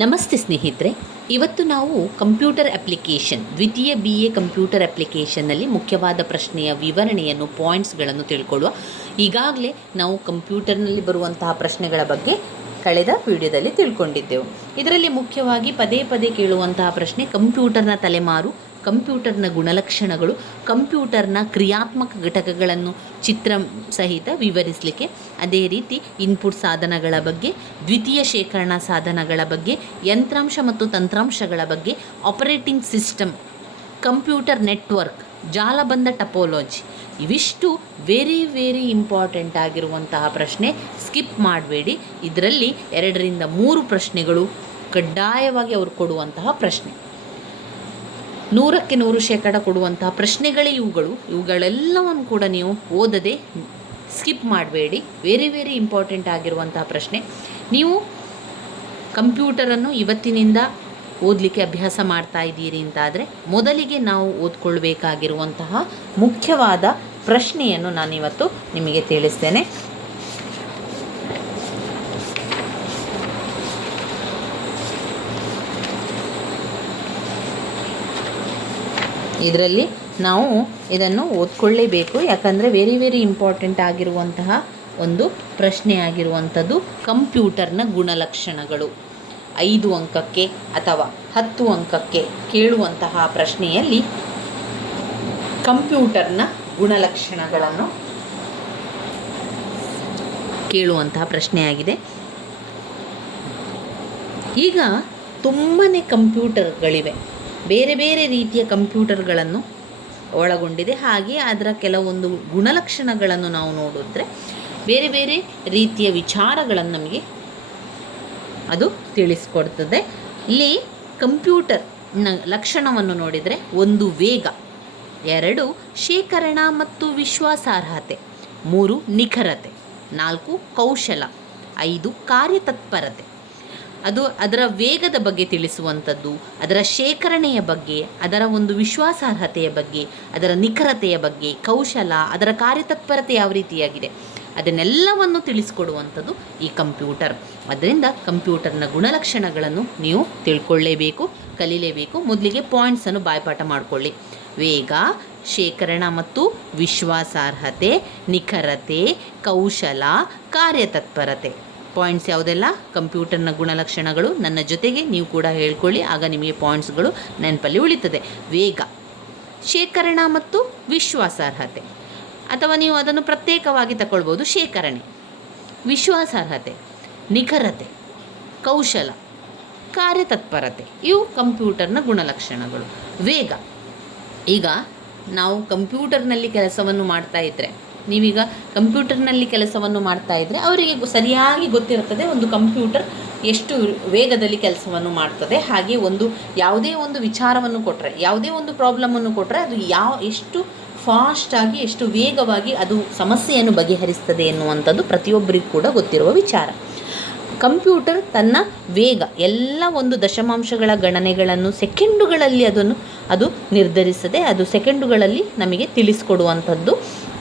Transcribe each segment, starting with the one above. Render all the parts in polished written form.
ನಮಸ್ತೆ ಸ್ನೇಹಿತರೆ, ಇವತ್ತು ನಾವು ಕಂಪ್ಯೂಟರ್ ಅಪ್ಲಿಕೇಶನ್ ದ್ವಿತೀಯ BA ಕಂಪ್ಯೂಟರ್ ಅಪ್ಲಿಕೇಶನ್ನಲ್ಲಿ ಮುಖ್ಯವಾದ ಪ್ರಶ್ನೆಯ ವಿವರಣೆಯನ್ನು ಪಾಯಿಂಟ್ಸ್ಗಳನ್ನು ತಿಳ್ಕೊಳ್ಳುವ. ಈಗಾಗಲೇ ನಾವು ಕಂಪ್ಯೂಟರ್ನಲ್ಲಿ ಬರುವಂತಹ ಪ್ರಶ್ನೆಗಳ ಬಗ್ಗೆ ಕಳೆದ ವಿಡಿಯೋದಲ್ಲಿ ತಿಳ್ಕೊಂಡಿದ್ದೆವು. ಇದರಲ್ಲಿ ಮುಖ್ಯವಾಗಿ ಪದೇ ಪದೇ ಕೇಳುವಂತಹ ಪ್ರಶ್ನೆ ಕಂಪ್ಯೂಟರ್ನ ತಲೆಮಾರು, ಕಂಪ್ಯೂಟರ್ನ ಗುಣಲಕ್ಷಣಗಳು, ಕಂಪ್ಯೂಟರ್ನ ಕ್ರಿಯಾತ್ಮಕ ಘಟಕಗಳನ್ನು ಚಿತ್ರ ಸಹಿತ ವಿವರಿಸಲಿಕ್ಕೆ, ಅದೇ ರೀತಿ ಇನ್ಪುಟ್ ಸಾಧನಗಳ ಬಗ್ಗೆ, ದ್ವಿತೀಯ ಶೇಖರಣಾ ಸಾಧನಗಳ ಬಗ್ಗೆ, ಯಂತ್ರಾಂಶ ಮತ್ತು ತಂತ್ರಾಂಶಗಳ ಬಗ್ಗೆ, ಆಪರೇಟಿಂಗ್ ಸಿಸ್ಟಮ್, ಕಂಪ್ಯೂಟರ್ ನೆಟ್ವರ್ಕ್, ಜಾಲಬಂಧ ಟಪೋಲಜಿ, ಇವಿಷ್ಟು ವೆರಿ ಇಂಪಾರ್ಟೆಂಟ್ ಆಗಿರುವಂತಹ ಪ್ರಶ್ನೆ. ಸ್ಕಿಪ್ ಮಾಡಬೇಡಿ. ಇದರಲ್ಲಿ 2ರಿಂದ 3 ಪ್ರಶ್ನೆಗಳು ಕಡ್ಡಾಯವಾಗಿ ಅವರು ಕೊಡುವಂತಹ ಪ್ರಶ್ನೆ. 100ಕ್ಕೆ 100% ಕೊಡುವಂತಹ ಪ್ರಶ್ನೆಗಳೇ ಇವುಗಳೆಲ್ಲವನ್ನು ಕೂಡ ನೀವು ಓದದೆ ಸ್ಕಿಪ್ ಮಾಡಬೇಡಿ. ವೆರಿ ಇಂಪಾರ್ಟೆಂಟ್ ಆಗಿರುವಂತಹ ಪ್ರಶ್ನೆ. ನೀವು ಕಂಪ್ಯೂಟರನ್ನು ಇವತ್ತಿನಿಂದ ಓದಲಿಕ್ಕೆ ಅಭ್ಯಾಸ ಮಾಡ್ತಾ ಇದ್ದೀರಿ ಅಂತಾದರೆ ಮೊದಲಿಗೆ ನಾವು ಓದ್ಕೊಳ್ಬೇಕಾಗಿರುವಂತಹ ಮುಖ್ಯವಾದ ಪ್ರಶ್ನೆಯನ್ನು ನಾನಿವತ್ತು ನಿಮಗೆ ತಿಳಿಸ್ತೇನೆ. ಇದರಲ್ಲಿ ನಾವು ಇದನ್ನು ಓದ್ಕೊಳ್ಳೇಬೇಕು, ಯಾಕಂದರೆ ವೆರಿ ಇಂಪಾರ್ಟೆಂಟ್ ಆಗಿರುವಂತಹ ಒಂದು ಪ್ರಶ್ನೆ ಆಗಿರುವಂಥದ್ದು ಕಂಪ್ಯೂಟರ್ನ ಗುಣಲಕ್ಷಣಗಳು. 5 ಅಂಕಕ್ಕೆ ಅಥವಾ 10 ಅಂಕಕ್ಕೆ ಕೇಳುವಂತಹ ಪ್ರಶ್ನೆಯಲ್ಲಿ ಕಂಪ್ಯೂಟರ್ನ ಗುಣಲಕ್ಷಣಗಳನ್ನು ಕೇಳುವಂತಹ ಪ್ರಶ್ನೆಯಾಗಿದೆ. ಈಗ ತುಂಬಾ ಕಂಪ್ಯೂಟರ್ಗಳಿವೆ, ಬೇರೆ ರೀತಿಯ ಕಂಪ್ಯೂಟರ್ಗಳನ್ನು ಒಳಗೊಂಡಿದೆ. ಹಾಗೆ ಅದರ ಕೆಲವೊಂದು ಗುಣಲಕ್ಷಣಗಳನ್ನು ನಾವು ನೋಡಿದ್ರೆ ಬೇರೆ ರೀತಿಯ ವಿಚಾರಗಳನ್ನು ನಮಗೆ ಅದು ತಿಳಿಸ್ಕೊಡ್ತದೆ. ಇಲ್ಲಿ ಕಂಪ್ಯೂಟರ್ನ ಲಕ್ಷಣವನ್ನು ನೋಡಿದರೆ 1 ವೇಗ, 2 ಶೇಖರಣಾ ಮತ್ತು ವಿಶ್ವಾಸಾರ್ಹತೆ, 3 ನಿಖರತೆ, 4 ಕೌಶಲ, 5 ಕಾರ್ಯತತ್ಪರತೆ. ಅದು ಅದರ ವೇಗದ ಬಗ್ಗೆ ತಿಳಿಸುವಂಥದ್ದು, ಅದರ ಶೇಖರಣೆಯ ಬಗ್ಗೆ, ಅದರ ಒಂದು ವಿಶ್ವಾಸಾರ್ಹತೆಯ ಬಗ್ಗೆ, ಅದರ ನಿಖರತೆಯ ಬಗ್ಗೆ, ಕೌಶಲ, ಅದರ ಕಾರ್ಯತತ್ಪರತೆ ಯಾವ ರೀತಿಯಾಗಿದೆ ಅದನ್ನೆಲ್ಲವನ್ನು ತಿಳಿಸ್ಕೊಡುವಂಥದ್ದು ಈ ಕಂಪ್ಯೂಟರ್. ಅದರಿಂದ ಕಂಪ್ಯೂಟರ್ನ ಗುಣಲಕ್ಷಣಗಳನ್ನು ನೀವು ತಿಳ್ಕೊಳ್ಳೇಬೇಕು, ಕಲೀಲೇಬೇಕು. ಮೊದಲಿಗೆ ಪಾಯಿಂಟ್ಸನ್ನು ಬಾಯ್ಪಾಠ ಮಾಡಿಕೊಳ್ಳಿ. ವೇಗ, ಶೇಖರಣಾ ಮತ್ತು ವಿಶ್ವಾಸಾರ್ಹತೆ, ನಿಖರತೆ, ಕೌಶಲ, ಕಾರ್ಯತತ್ಪರತೆ. ಪಾಯಿಂಟ್ಸ್ ಯಾವುದೆಲ್ಲ ಕಂಪ್ಯೂಟರ್ನ ಗುಣಲಕ್ಷಣಗಳು ನನ್ನ ಜೊತೆಗೆ ನೀವು ಕೂಡ ಹೇಳ್ಕೊಳ್ಳಿ, ಆಗ ನಿಮಗೆ ಪಾಯಿಂಟ್ಸ್ಗಳು ನೆನಪಲ್ಲಿ ಉಳಿತದೆ. ವೇಗ, ಶೇಖರಣಾ ಮತ್ತು ವಿಶ್ವಾಸಾರ್ಹತೆ, ಅಥವಾ ನೀವು ಅದನ್ನು ಪ್ರತ್ಯೇಕವಾಗಿ ತಗೊಳ್ಬೋದು. ಶೇಖರಣೆ, ವಿಶ್ವಾಸಾರ್ಹತೆ, ನಿಖರತೆ, ಕೌಶಲ, ಕಾರ್ಯತತ್ಪರತೆ, ಇವು ಕಂಪ್ಯೂಟರ್ನ ಗುಣಲಕ್ಷಣಗಳು. ವೇಗ, ಈಗ ನಾವು ಕಂಪ್ಯೂಟರ್ನಲ್ಲಿ ಕೆಲಸವನ್ನು ಮಾಡ್ತಾ ಇದ್ದರೆ, ನೀವೀಗ ಕಂಪ್ಯೂಟರ್ನಲ್ಲಿ ಕೆಲಸವನ್ನು ಮಾಡ್ತಾ ಇದ್ದರೆ ಅವರಿಗೆ ಸರಿಯಾಗಿ ಗೊತ್ತಿರ್ತದೆ ಒಂದು ಕಂಪ್ಯೂಟರ್ ಎಷ್ಟು ವೇಗದಲ್ಲಿ ಕೆಲಸವನ್ನು ಮಾಡ್ತದೆ. ಹಾಗೆ ಯಾವುದೇ ಒಂದು ವಿಚಾರವನ್ನು ಕೊಟ್ಟರೆ, ಯಾವುದೇ ಒಂದು ಪ್ರಾಬ್ಲಮನ್ನು ಕೊಟ್ಟರೆ ಅದು ಎಷ್ಟು ಫಾಸ್ಟಾಗಿ, ಎಷ್ಟು ವೇಗವಾಗಿ ಅದು ಸಮಸ್ಯೆಯನ್ನು ಬಗೆಹರಿಸ್ತದೆ ಎನ್ನುವಂಥದ್ದು ಪ್ರತಿಯೊಬ್ಬರಿಗೂ ಕೂಡ ಗೊತ್ತಿರುವ ವಿಚಾರ. ಕಂಪ್ಯೂಟರ್ ತನ್ನ ವೇಗ ಎಲ್ಲ ಒಂದು ದಶಮಾಂಶಗಳ ಗಣನೆಗಳನ್ನು ಸೆಕೆಂಡುಗಳಲ್ಲಿ ಅದು ನಿರ್ಧರಿಸದೆ, ಅದು ಸೆಕೆಂಡುಗಳಲ್ಲಿ ನಮಗೆ ತಿಳಿಸ್ಕೊಡುವಂಥದ್ದು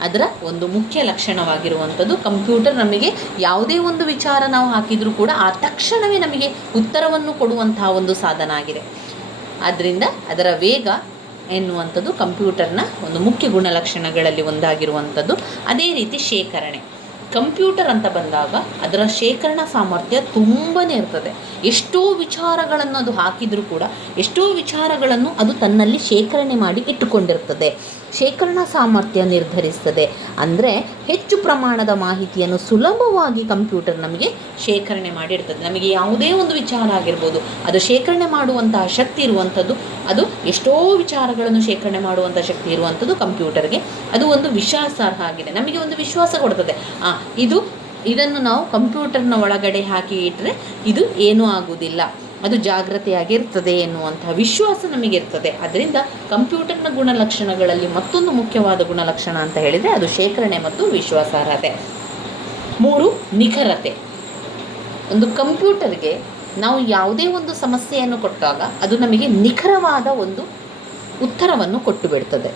ಅದರ ಒಂದು ಮುಖ್ಯ ಲಕ್ಷಣವಾಗಿರುವಂಥದ್ದು. ಕಂಪ್ಯೂಟರ್ ನಮಗೆ ಯಾವುದೇ ಒಂದು ವಿಚಾರ ನಾವು ಹಾಕಿದರೂ ಕೂಡ ಆ ತಕ್ಷಣವೇ ನಮಗೆ ಉತ್ತರವನ್ನು ಕೊಡುವಂತಹ ಒಂದು ಸಾಧನ ಆಗಿದೆ. ಆದ್ದರಿಂದ ಅದರ ವೇಗ ಎನ್ನುವಂಥದ್ದು ಕಂಪ್ಯೂಟರ್ನ ಒಂದು ಮುಖ್ಯ ಗುಣಲಕ್ಷಣಗಳಲ್ಲಿ ಒಂದಾಗಿರುವಂಥದ್ದು. ಅದೇ ರೀತಿ ಶೇಖರಣೆ, ಕಂಪ್ಯೂಟರ್ ಅಂತ ಬಂದಾಗ ಅದರ ಶೇಖರಣಾ ಸಾಮರ್ಥ್ಯ ತುಂಬಾ ಇರ್ತದೆ. ಎಷ್ಟೋ ವಿಚಾರಗಳನ್ನು ಅದು ಹಾಕಿದರೂ ಕೂಡ ಎಷ್ಟೋ ವಿಚಾರಗಳನ್ನು ಅದು ತನ್ನಲ್ಲಿ ಶೇಖರಣೆ ಮಾಡಿ ಇಟ್ಟುಕೊಂಡಿರ್ತದೆ. ಶೇಖರಣಾ ಸಾಮರ್ಥ್ಯ ನಿರ್ಧರಿಸ್ತದೆ ಅಂದರೆ ಹೆಚ್ಚು ಪ್ರಮಾಣದ ಮಾಹಿತಿಯನ್ನು ಸುಲಭವಾಗಿ ಕಂಪ್ಯೂಟರ್ ನಮಗೆ ಶೇಖರಣೆ ಮಾಡಿರ್ತದೆ. ನಮಗೆ ಯಾವುದೇ ಒಂದು ವಿಚಾರ ಆಗಿರ್ಬೋದು, ಅದು ಶೇಖರಣೆ ಮಾಡುವಂತಹ ಶಕ್ತಿ ಇರುವಂಥದ್ದು, ಅದು ಎಷ್ಟೋ ವಿಚಾರಗಳನ್ನು ಶೇಖರಣೆ ಮಾಡುವಂಥ ಶಕ್ತಿ ಇರುವಂಥದ್ದು ಕಂಪ್ಯೂಟರ್ಗೆ. ಅದು ಒಂದು ವಿಶ್ವಾಸಾರ್ಹ ಆಗಿದೆ, ನಮಗೆ ಒಂದು ವಿಶ್ವಾಸ ಕೊಡ್ತದೆ. ಇದನ್ನು ನಾವು ಕಂಪ್ಯೂಟರ್ನ ಒಳಗಡೆ ಹಾಕಿ ಇಟ್ಟರೆ ಇದು ಏನೂ ಆಗುವುದಿಲ್ಲ, ಅದು ಜಾಗ್ರತೆಯಾಗಿರ್ತದೆ ಎನ್ನುವಂತಹ ವಿಶ್ವಾಸ ನಮಗಿರ್ತದೆ. ಅದರಿಂದ ಕಂಪ್ಯೂಟರ್ನ ಗುಣಲಕ್ಷಣಗಳಲ್ಲಿ ಮತ್ತೊಂದು ಮುಖ್ಯವಾದ ಗುಣಲಕ್ಷಣ ಅಂತ ಹೇಳಿದರೆ ಅದು ಶೇಖರಣೆ ಮತ್ತು ವಿಶ್ವಾಸಾರ್ಹತೆ. 3 ನಿಖರತೆ. ಒಂದು ಕಂಪ್ಯೂಟರ್ಗೆ ನಾವು ಯಾವುದೇ ಒಂದು ಸಮಸ್ಯೆಯನ್ನು ಕೊಟ್ಟಾಗ ಅದು ನಮಗೆ ನಿಖರವಾದ ಒಂದು ಉತ್ತರವನ್ನು ಕೊಟ್ಟು ಬಿಡ್ತದೆ.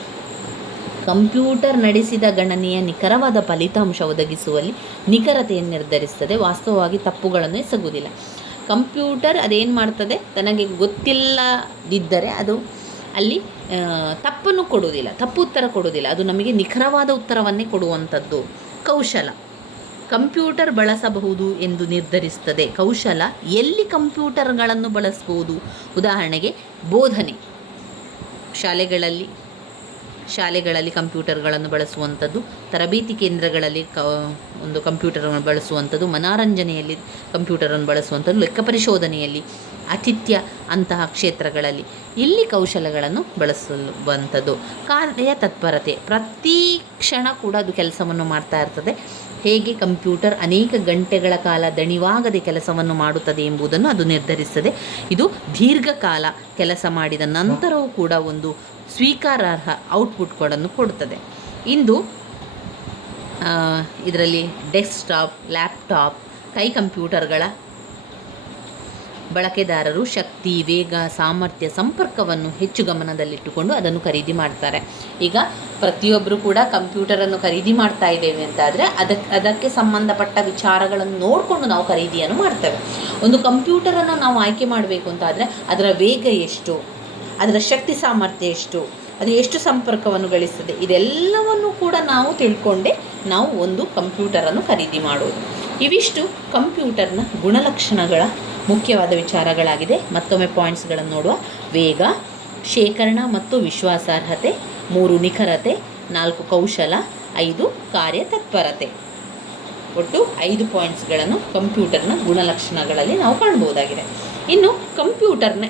ಕಂಪ್ಯೂಟರ್ ನಡೆಸಿದ ಗಣನೆಯ ನಿಖರವಾದ ಫಲಿತಾಂಶ ಒದಗಿಸುವಲ್ಲಿ ನಿಖರತೆಯನ್ನು ನಿರ್ಧರಿಸುತ್ತದೆ. ವಾಸ್ತವವಾಗಿ ತಪ್ಪುಗಳನ್ನು ಎಸಗುವುದಿಲ್ಲ. ಕಂಪ್ಯೂಟರ್ ಅದೇನು ಮಾಡ್ತದೆ, ತನಗೆ ಗೊತ್ತಿಲ್ಲದಿದ್ದರೆ ಅದು ಅಲ್ಲಿ ತಪ್ಪನ್ನು ಕೊಡುವುದಿಲ್ಲ, ತಪ್ಪು ಉತ್ತರ ಕೊಡುವುದಿಲ್ಲ, ಅದು ನಮಗೆ ನಿಖರವಾದ ಉತ್ತರವನ್ನೇ ಕೊಡುವಂಥದ್ದು ಕೌಶಲ. ಕಂಪ್ಯೂಟರ್ ಬಳಸಬಹುದು ಎಂದು ನಿರ್ಧರಿಸ್ತದೆ. ಕೌಶಲ, ಎಲ್ಲಿ ಕಂಪ್ಯೂಟರ್ಗಳನ್ನು ಬಳಸ್ಬೋದು, ಉದಾಹರಣೆಗೆ ಬೋಧನೆ, ಶಾಲೆಗಳಲ್ಲಿ ಕಂಪ್ಯೂಟರ್ಗಳನ್ನು ಬಳಸುವಂಥದ್ದು, ತರಬೇತಿ ಕೇಂದ್ರಗಳಲ್ಲಿ ಒಂದು ಕಂಪ್ಯೂಟರನ್ನು ಬಳಸುವಂಥದ್ದು, ಮನೋರಂಜನೆಯಲ್ಲಿ ಕಂಪ್ಯೂಟರನ್ನು ಬಳಸುವಂಥದ್ದು, ಲೆಕ್ಕ ಪರಿಶೋಧನೆಯಲ್ಲಿ, ಆತಿಥ್ಯ ಅಂತಹ ಕ್ಷೇತ್ರಗಳಲ್ಲಿ ಇಲ್ಲಿ ಕೌಶಲಗಳನ್ನು ಬಳಸುವಂಥದ್ದು. ಕಾರ್ಯ ತತ್ಪರತೆ, ಪ್ರತಿ ಕ್ಷಣ ಕೂಡ ಅದು ಕೆಲಸವನ್ನು ಮಾಡ್ತಾ ಇರ್ತದೆ. ಹೇಗೆ ಕಂಪ್ಯೂಟರ್ ಅನೇಕ ಗಂಟೆಗಳ ಕಾಲ ದಣಿವಾಗದೆ ಕೆಲಸವನ್ನು ಮಾಡುತ್ತದೆ ಎಂಬುದನ್ನು ಅದು ನಿರ್ಧರಿಸ್ತದೆ. ಇದು ದೀರ್ಘಕಾಲ ಕೆಲಸ ಮಾಡಿದ ನಂತರವೂ ಕೂಡ ಒಂದು ಸ್ವೀಕಾರಾರ್ಹ ಔಟ್ಪುಟ್ಗಳನ್ನು ಕೊಡುತ್ತದೆ. ಇಂದು ಇದರಲ್ಲಿ ಡೆಸ್ಕ್ಟಾಪ್, ಲ್ಯಾಪ್ಟಾಪ್, ಕೈ ಕಂಪ್ಯೂಟರ್ಗಳ ಬಳಕೆದಾರರು ಶಕ್ತಿ, ವೇಗ, ಸಾಮರ್ಥ್ಯ, ಸಂಪರ್ಕವನ್ನು ಹೆಚ್ಚು ಗಮನದಲ್ಲಿಟ್ಟುಕೊಂಡು ಅದನ್ನು ಖರೀದಿ ಮಾಡ್ತಾರೆ. ಈಗ ಪ್ರತಿಯೊಬ್ಬರು ಕೂಡ ಕಂಪ್ಯೂಟರನ್ನು ಖರೀದಿ ಮಾಡ್ತಾ ಇದ್ದೇವೆ ಅಂತಾದರೆ ಅದಕ್ಕೆ ಸಂಬಂಧಪಟ್ಟ ವಿಚಾರಗಳನ್ನು ನೋಡಿಕೊಂಡು ನಾವು ಖರೀದಿಯನ್ನು ಮಾಡ್ತೇವೆ. ಒಂದು ಕಂಪ್ಯೂಟರನ್ನು ನಾವು ಆಯ್ಕೆ ಮಾಡಬೇಕು ಅಂತಾದರೆ ಅದರ ವೇಗ ಎಷ್ಟು, ಅದರ ಶಕ್ತಿ ಸಾಮರ್ಥ್ಯ ಎಷ್ಟು, ಅದು ಎಷ್ಟು ಸಂಪರ್ಕವನ್ನು ಗಳಿಸ್ತದೆ, ಇದೆಲ್ಲವನ್ನು ಕೂಡ ನಾವು ತಿಳ್ಕೊಂಡೆ ನಾವು ಒಂದು ಕಂಪ್ಯೂಟರನ್ನು ಖರೀದಿ ಮಾಡೋದು. ಇವಿಷ್ಟು ಕಂಪ್ಯೂಟರ್ನ ಗುಣಲಕ್ಷಣಗಳ ಮುಖ್ಯವಾದ ವಿಚಾರಗಳಾಗಿದೆ. ಮತ್ತೊಮ್ಮೆ ಪಾಯಿಂಟ್ಸ್ಗಳನ್ನು ನೋಡುವ. ವೇಗ, ಶೇಖರಣಾ ಮತ್ತು ವಿಶ್ವಾಸಾರ್ಹತೆ, 3 ನಿಖರತೆ, 4 ಕೌಶಲ, 5 ಕಾರ್ಯತತ್ಪರತೆ. ಒಟ್ಟು 5 ಪಾಯಿಂಟ್ಸ್ಗಳನ್ನು ಕಂಪ್ಯೂಟರ್ನ ಗುಣಲಕ್ಷಣಗಳಲ್ಲಿ ನಾವು ಕಾಣ್ಬೋದಾಗಿದೆ. ಇನ್ನು ಕಂಪ್ಯೂಟರ್ನ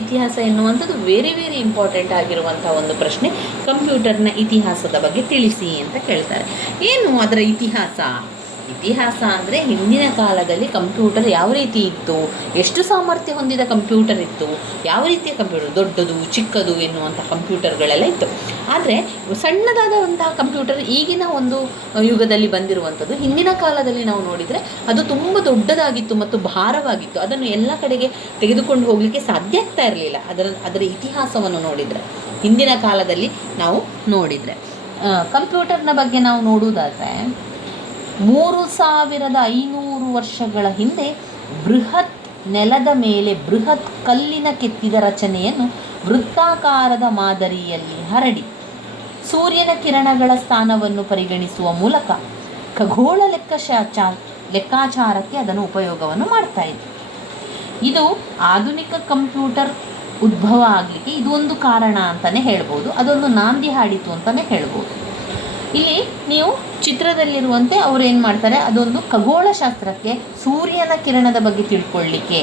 ಇತಿಹಾಸ ಎನ್ನುವಂಥದ್ದು ವೆರಿ ಇಂಪಾರ್ಟೆಂಟ್ ಆಗಿರುವಂಥ ಒಂದು ಪ್ರಶ್ನೆ. ಕಂಪ್ಯೂಟರ್ನ ಇತಿಹಾಸದ ಬಗ್ಗೆ ತಿಳಿಸಿ ಅಂತ ಕೇಳ್ತಾರೆ. ಏನು ಅದರ ಇತಿಹಾಸ ಅಂದರೆ ಹಿಂದಿನ ಕಾಲದಲ್ಲಿ ಕಂಪ್ಯೂಟರ್ ಯಾವ ರೀತಿ ಇತ್ತು, ಎಷ್ಟು ಸಾಮರ್ಥ್ಯ ಹೊಂದಿದ ಕಂಪ್ಯೂಟರ್ ಇತ್ತು, ಯಾವ ರೀತಿಯ ಕಂಪ್ಯೂಟರ್, ದೊಡ್ಡದು ಚಿಕ್ಕದು ಎನ್ನುವಂಥ ಕಂಪ್ಯೂಟರ್ಗಳೆಲ್ಲ ಇತ್ತು. ಆದರೆ ಸಣ್ಣದಾದಂತಹ ಕಂಪ್ಯೂಟರ್ ಈಗಿನ ಒಂದು ಯುಗದಲ್ಲಿ ಬಂದಿರುವಂಥದ್ದು. ಹಿಂದಿನ ಕಾಲದಲ್ಲಿ ನಾವು ನೋಡಿದರೆ ಅದು ತುಂಬ ದೊಡ್ಡದಾಗಿತ್ತು ಮತ್ತು ಭಾರವಾಗಿತ್ತು. ಅದನ್ನು ಎಲ್ಲ ಕಡೆಗೆ ತೆಗೆದುಕೊಂಡು ಹೋಗಲಿಕ್ಕೆ ಸಾಧ್ಯ ಆಗ್ತಾ ಇರಲಿಲ್ಲ. ಅದರ ಇತಿಹಾಸವನ್ನು ನೋಡಿದರೆ, ಹಿಂದಿನ ಕಾಲದಲ್ಲಿ ನಾವು ನೋಡಿದರೆ ಕಂಪ್ಯೂಟರ್ನ ಬಗ್ಗೆ ನಾವು ನೋಡುವುದಾದರೆ 3500 ವರ್ಷಗಳ ಹಿಂದೆ ನೆಲದ ಮೇಲೆ ಬೃಹತ್ ಕಲ್ಲಿನ ಕೆತ್ತಿದ ರಚನೆಯನ್ನು ವೃತ್ತಾಕಾರದ ಮಾದರಿಯಲ್ಲಿ ಹರಡಿ ಸೂರ್ಯನ ಕಿರಣಗಳ ಸ್ಥಾನವನ್ನು ಪರಿಗಣಿಸುವ ಮೂಲಕ ಖಗೋಳ ಲೆಕ್ಕಾಚಾರಕ್ಕೆ ಅದನ್ನು ಉಪಯೋಗವನ್ನು ಮಾಡ್ತಾ ಇತ್ತು. ಇದು ಆಧುನಿಕ ಕಂಪ್ಯೂಟರ್ ಉದ್ಭವ ಆಗಲಿಕ್ಕೆ ಇದು ಒಂದು ಕಾರಣ ಅಂತಲೇ ಹೇಳ್ಬೋದು. ಅದೊಂದು ನಾಂದಿ ಹಾಡಿತು ಅಂತಲೇ ಹೇಳ್ಬೋದು. ಇಲ್ಲಿ ನೀವು ಚಿತ್ರದಲ್ಲಿರುವಂತೆ ಅವರು ಏನು ಮಾಡ್ತಾರೆ, ಅದೊಂದು ಖಗೋಳಶಾಸ್ತ್ರಕ್ಕೆ ಸೂರ್ಯನ ಕಿರಣದ ಬಗ್ಗೆ ತಿಳ್ಕೊಳ್ಳಿಕ್ಕೆ,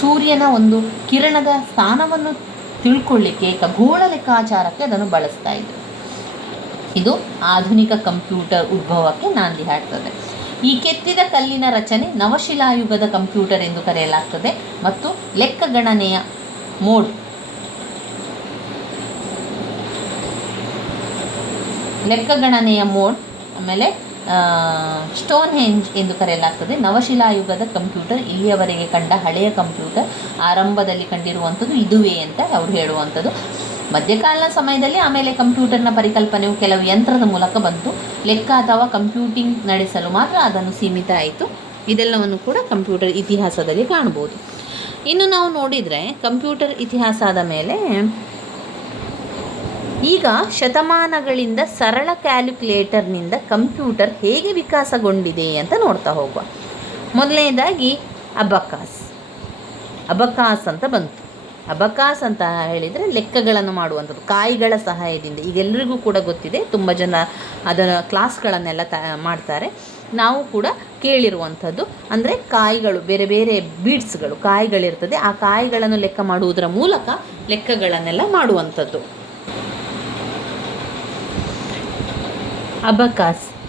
ಸೂರ್ಯನ ಒಂದು ಕಿರಣದ ಸ್ಥಾನವನ್ನು ತಿಳ್ಕೊಳ್ಳಿಕ್ಕೆ ಖಗೋಳ ಲೆಕ್ಕಾಚಾರಕ್ಕೆ ಅದನ್ನು ಬಳಸ್ತಾ ಇದ್ರು. ಇದು ಆಧುನಿಕ ಕಂಪ್ಯೂಟರ್ ಉದ್ಭವಕ್ಕೆ ನಾಂದಿ ಹಾಡ್ತದೆ. ಈ ಕೆತ್ತಿದ ಕಲ್ಲಿನ ರಚನೆ ನವಶಿಲಾಯುಗದ ಕಂಪ್ಯೂಟರ್ ಎಂದು ಕರೆಯಲಾಗ್ತದೆ ಮತ್ತು ಲೆಕ್ಕಗಣನೆಯ ಮೋಡ್ ಆಮೇಲೆ ಸ್ಟೋನ್ ಹೆಂಜ್ ಎಂದು ಕರೆಯಲಾಗ್ತದೆ. ನವಶಿಲಾಯುಗದ ಕಂಪ್ಯೂಟರ್ ಇಲ್ಲಿಯವರೆಗೆ ಕಂಡ ಹಳೆಯ ಕಂಪ್ಯೂಟರ್ ಆರಂಭದಲ್ಲಿ ಕಂಡಿರುವಂಥದ್ದು ಇದುವೇ ಅಂತ ಅವರು ಹೇಳುವಂಥದ್ದು. ಮಧ್ಯಕಾಲೀನ ಸಮಯದಲ್ಲಿ ಆಮೇಲೆ ಕಂಪ್ಯೂಟರ್ನ ಪರಿಕಲ್ಪನೆಯು ಕೆಲವು ಯಂತ್ರದ ಮೂಲಕ ಬಂತು. ಲೆಕ್ಕ ಅಥವಾ ಕಂಪ್ಯೂಟಿಂಗ್ ನಡೆಸಲು ಮಾತ್ರ ಅದನ್ನು ಸೀಮಿತ ಆಯಿತು. ಇದೆಲ್ಲವನ್ನು ಕೂಡ ಕಂಪ್ಯೂಟರ್ ಇತಿಹಾಸದಲ್ಲಿ ಕಾಣ್ಬೋದು. ಇನ್ನು ನಾವು ನೋಡಿದರೆ ಕಂಪ್ಯೂಟರ್ ಇತಿಹಾಸ ಆದ ಮೇಲೆ ಈಗ ಶತಮಾನಗಳಿಂದ ಸರಳ ಕ್ಯಾಲ್ಕುಲೇಟರ್ನಿಂದ ಕಂಪ್ಯೂಟರ್ ಹೇಗೆ ವಿಕಾಸಗೊಂಡಿದೆ ಅಂತ ನೋಡ್ತಾ ಹೋಗುವ. ಮೊದಲನೇದಾಗಿ ಅಬಕಾಸ್ ಅಂತ ಬಂತು. ಅಬಕಾಸ್ ಅಂತ ಹೇಳಿದರೆ ಲೆಕ್ಕಗಳನ್ನು ಮಾಡುವಂಥದ್ದು ಕಾಯಿಗಳ ಸಹಾಯದಿಂದ. ಈಗೆಲ್ಲರಿಗೂ ಕೂಡ ಗೊತ್ತಿದೆ, ತುಂಬ ಜನ ಅದರ ಕ್ಲಾಸ್ಗಳನ್ನೆಲ್ಲ ಮಾಡ್ತಾರೆ. ನಾವು ಕೂಡ ಕೇಳಿರುವಂಥದ್ದು. ಅಂದರೆ ಕಾಯಿಗಳು, ಬೇರೆ ಬೇರೆ ಬೀಡ್ಸ್ಗಳು, ಕಾಯಿಗಳಿರ್ತದೆ. ಆ ಕಾಯಿಗಳನ್ನು ಲೆಕ್ಕ ಮಾಡುವುದರ ಮೂಲಕ ಲೆಕ್ಕಗಳನ್ನೆಲ್ಲ ಮಾಡುವಂಥದ್ದು.